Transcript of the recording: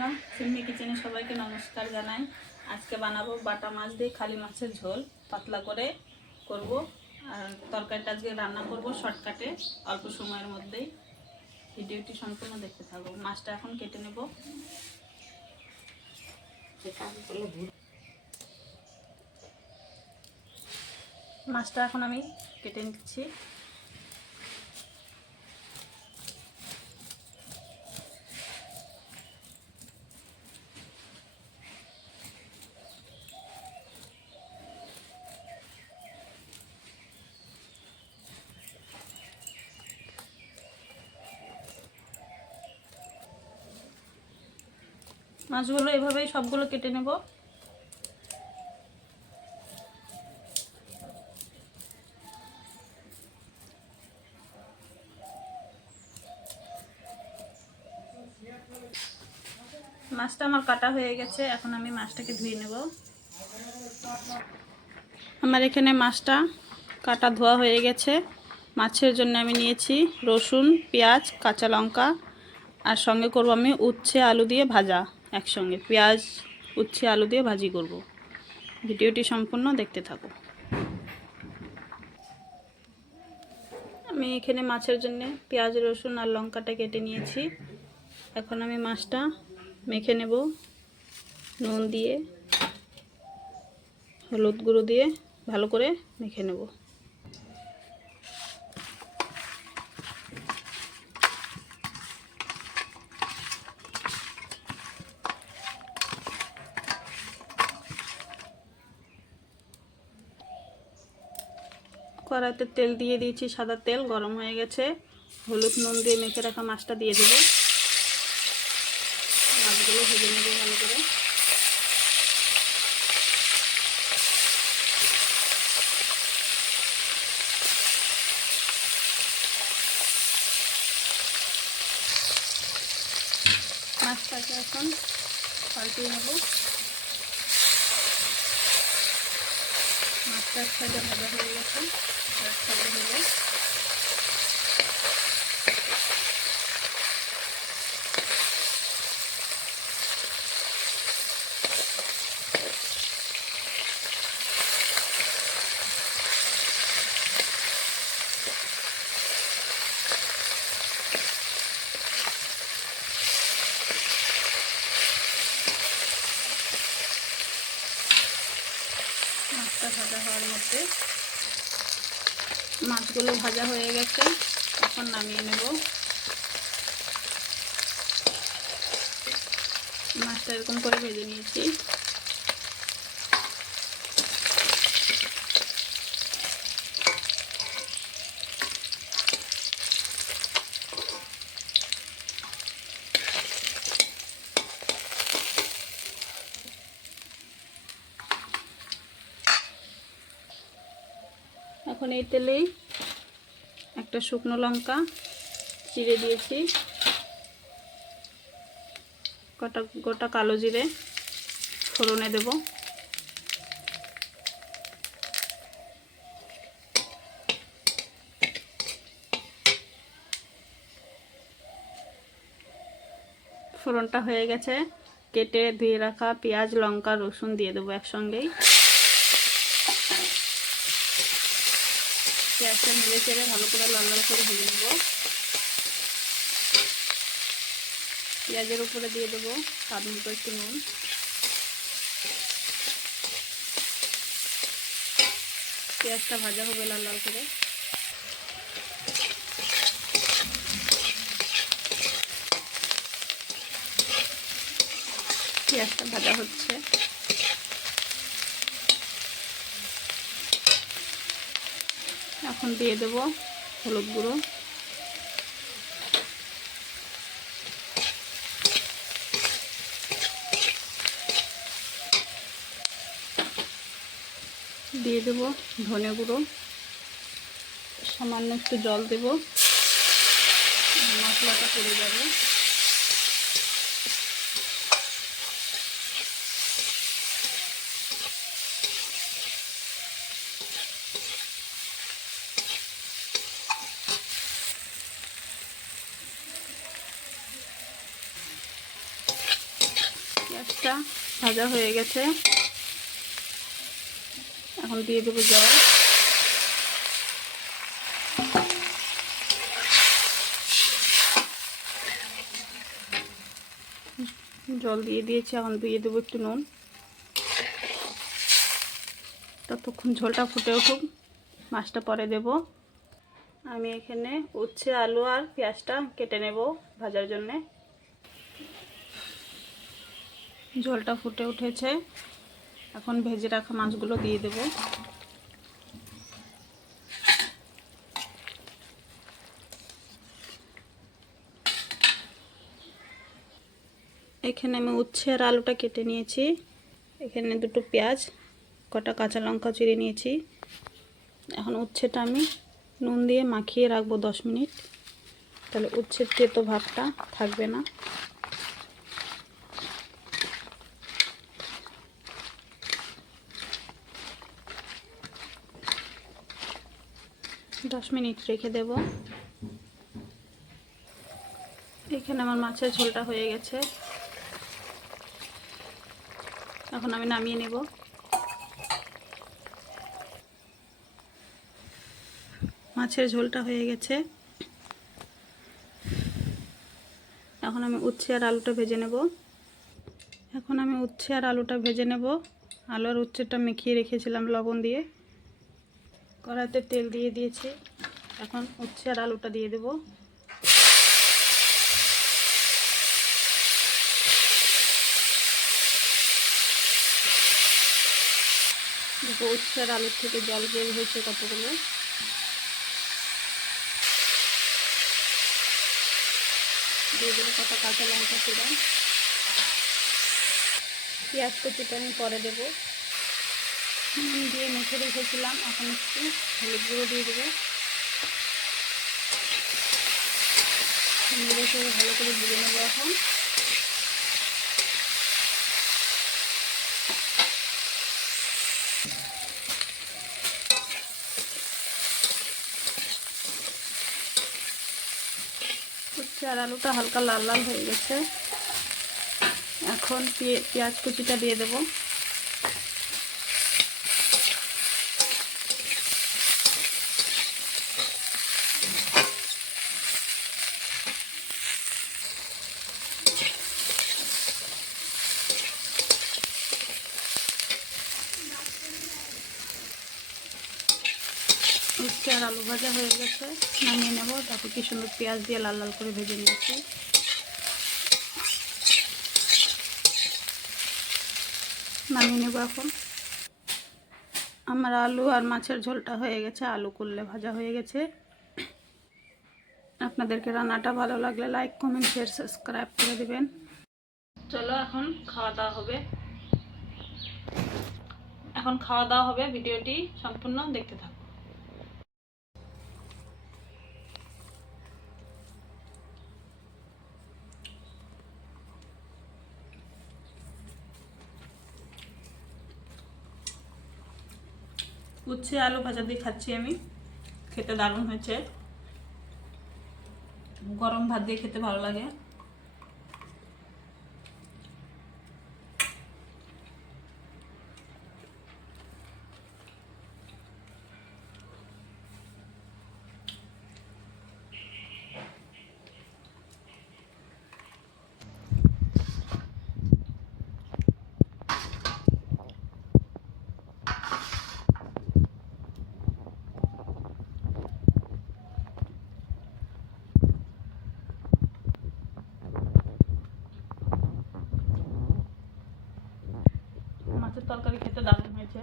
বন্ধুরা, সিম্মি কিচেনে সবাইকে নমস্কার জানাই। আজকে বানাবো বাটা মাছ দিয়ে খালি মাছের ঝোল, পাতলা করে করব। আর তরকারিটা আজকে রান্না করব শর্টকাটে, অল্প সময়ের মধ্যেই। ভিডিওটি সম্পূর্ণ দেখতে থাকো। মাছটা এখন কেটে নেব। মাছটা এখন আমি কেটে নিচ্ছি। মাছগুলো এভাবেই সবগুলো কেটে নেব। মাছটা আমার কাটা হয়ে গেছে, এখন আমি মাছটাকে ধুয়ে নেব। আমার এখানে মাছটা কাটা ধোয়া হয়ে গেছে। মাছের জন্য আমি নিয়েছি রসুন, পেঁয়াজ, কাঁচা লঙ্কা, আর সঙ্গে করব আমি উচ্ছে আলু দিয়ে ভাজা। একসঙ্গে পেঁয়াজ, উচ্ছে আলু দিয়ে ভাজি করব। ভিডিওটি সম্পূর্ণ দেখতে থাকো। আমি এখানে মাছের জন্য পেঁয়াজ, রসুন আর লঙ্কাটা কেটে নিয়েছি। এখন আমি মাছটা মেখে নেব নুন দিয়ে, হলুদ গুঁড়ো দিয়ে ভালো করে মেখে নেব। কড়াইতে তেল দিয়ে দিয়েছি, সাদা তেল গরম হয়ে গেছে। হলুদ নুন দিয়ে মেখে রাখা মাছটা দিয়ে দেবো। মাছগুলো ভেজে নেব ভালো করে। মাছটাকে এখন পাল্টিয়ে নেব। মাছটা এক সাইডে ভাজা হয়ে গেছে, এক সাইডে হলে মাছটা ভাজা হওয়ার মধ্যে মাছগুলো ভাজা হয়ে গেছে, এখন নামিয়ে নেব। মাছটা এরকম করে ভেজে নিয়েছি। এখন এই তেলেই একটা শুকনো লঙ্কা চিড়ে দিয়েছি, গোটা কালো জিরে ফোড়নে দেব। ফোড়নটা হয়ে গেছে, কেটে ধুয়ে রাখা পেঁয়াজ, লঙ্কা, রসুন দিয়ে দেবো একসঙ্গেই। পেঁয়াজটা নেড়ে চেড়ে ভালো করে লাল লাল করে ভেজে নেব। পেঁয়াজের উপরে দিয়ে দেবো স্বাদ মতো একটু নুন। পেঁয়াজটা ভাজা হবে লাল লাল করে। পেঁয়াজটা ভাজা হচ্ছে। এখন দিয়ে দেব হলুদ গুঁড়ো, দিয়ে দেব ধনে গুঁড়ো, সামান্য একটু জল দেব, মশলাটা পড়ে যাবে। পেঁয়াজটা ভাজা হয়ে গেছে, এখন দিয়ে দেবো জল। জল দিয়ে দিয়েছি, এখন দিয়ে দেবো একটু নুন। ততক্ষণ ঝোলটা ফুটে উঠুক, মাছটা পরে দেব। আমি এখানে উচ্ছে, আলু আর পেঁয়াজটা কেটে নেব ভাজার জন্যে। ঝোলটা ফুটে উঠেছে, এখন ভেজে রাখা মাছগুলো দিয়ে দেব। এখানে আমি উচ্ছে আর আলুটা কেটে নিয়েছি। এখানে দুটো পেঁয়াজ, কটা কাঁচা লঙ্কা চিড়ে নিয়েছি। এখন উচ্ছেটা আমি নুন দিয়ে মাখিয়ে রাখবো 10 মিনিট, তাহলে উচ্ছের তেতো ভাবটা থাকবে না। দশ মিনিট রেখে দেব। এখানে আমার মাছের ঝোলটা হয়ে গেছে, এখন আমি নামিয়ে নেব। মাছের ঝোলটা হয়ে গেছে, এখন আমি উচ্ছে আর আলুটা ভেজে নেব। আলু আর উচ্ছেটা মেখিয়ে রেখেছিলাম লবণ দিয়ে। কড়াইতে তেল দিয়ে দিয়েছি, এখন উচ্ছে আর আলুটা দিয়ে দেব। দেখো উচ্ছে আর আলুর থেকে জল বের হয়েছে কতগুলো। দিয়ে দেবো কটা কাঁচা লঙ্কা চিড়া। পেঁয়াজ কুচিটা আমি পরে দেবো। নুন দিয়ে মেখে রেখেছিলাম, এখন একটু হলুদ গুঁড়ো দিয়ে দেবো। নেড়ে চেড়ে ভালো করে ভেজে নেবো। এখন উচ্ছে আর আলুটা হালকা লাল লাল হয়ে গেছে, এখন পেঁয়াজ কুচিটা দিয়ে দেবো। উচ্ছে আর আলু ভাজা হয়ে গেছে, নামিয়ে নেব। তারপর কি সুন্দর পেঁয়াজ দিয়ে লাল লাল করে ভেজে নিয়েছি। নামিয়ে নেব এখন। আমার আলু আর মাছের ঝোলটা হয়ে গেছে, আলু করলে ভাজা হয়ে গেছে। আপনাদেরকে রান্নাটা ভালো লাগলে লাইক, কমেন্ট, শেয়ার, সাবস্ক্রাইব করে দেবেন। চলো এখন খাওয়া দাওয়া হবে। ভিডিওটি সম্পূর্ণ দেখতে থাকুন। উচ্ছে আলু ভাজা দিয়ে খাচ্ছি আমি, খেতে দারুণ হয়েছে। গরম ভাত দিয়ে খেতে ভালো লাগে। মাছের তরকারি খেতে দারুণ হয়েছে।